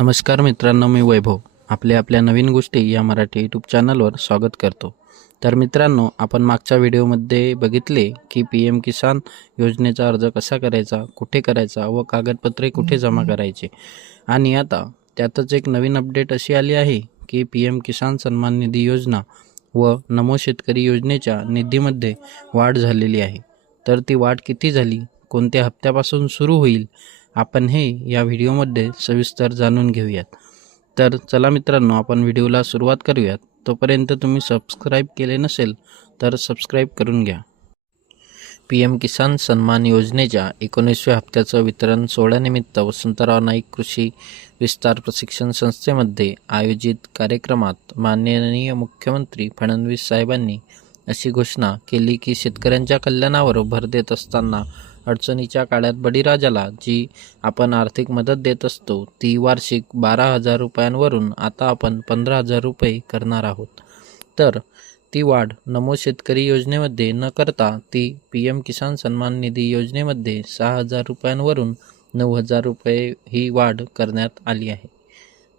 नमस्कार मित्रांनो मी वैभव. आपल्या आपल्या नवीन गोष्टी या मराठी यूट्यूब चॅनलवर स्वागत करतो. तर मित्रांनो आपण मागच्या व्हिडिओमध्ये बघितले की पी एम किसान योजनेचा अर्ज कसा करायचा कुठे करायचा व कागदपत्रे कुठे जमा करायचे. आणि आता त्यातच एक नवीन अपडेट अशी आली आहे की पी एम किसान सन्मान निधी योजना व नमो शेतकरी योजनेच्या निधीमध्ये वाढ झालेली आहे. तर ती वाढ किती झाली कोणत्या हप्त्यापासून सुरू होईल आपण हे या व्हिडिओमध्ये सविस्तर जाणून घेऊयात. तर चला मित्रांनो आपण व्हिडिओला सुरुवात करूयात. तोपर्यंत तुम्ही सबस्क्राईब केले नसेल तर सबस्क्राईब करून घ्या. पी एम किसान सन्मान योजनेच्या एकोणीसव्या हप्त्याचं वितरण सोहळ्यानिमित्त वसंतराव नाईक कृषी विस्तार प्रशिक्षण संस्थेमध्ये आयोजित कार्यक्रमात माननीय मुख्यमंत्री फडणवीस साहेबांनी अशी घोषणा केली की शेतकऱ्यांच्या कल्याणावर भर देत असताना अडचणीच्या काळात बळीराजाला जी आपण आर्थिक मदत देत असतो ती वार्षिक बारा हजार रुपयांवरून आता आपण पंधरा हजार रुपये करणार आहोत. तर ती वाढ नमो शेतकरी योजनेमध्ये न करता ती पी एम किसान सन्मान निधी योजनेमध्ये सहा हजार रुपयांवरून नऊ हजार रुपये ही वाढ करण्यात आली आहे.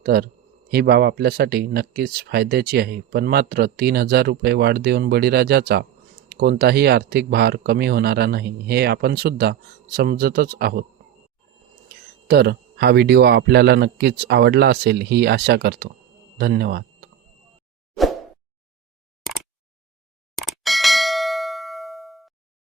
तर ही बाब आपल्यासाठी नक्कीच फायद्याची आहे पण मात्र तीन हजार रुपये वाढ देऊन बळीराजाचा कोणताही आर्थिक भार कमी होणारा नाही हे आपण सुद्धा समजतच आहोत. तर हा व्हिडिओ आपल्याला नक्कीच आवडला असेल ही आशा करतो. धन्यवाद.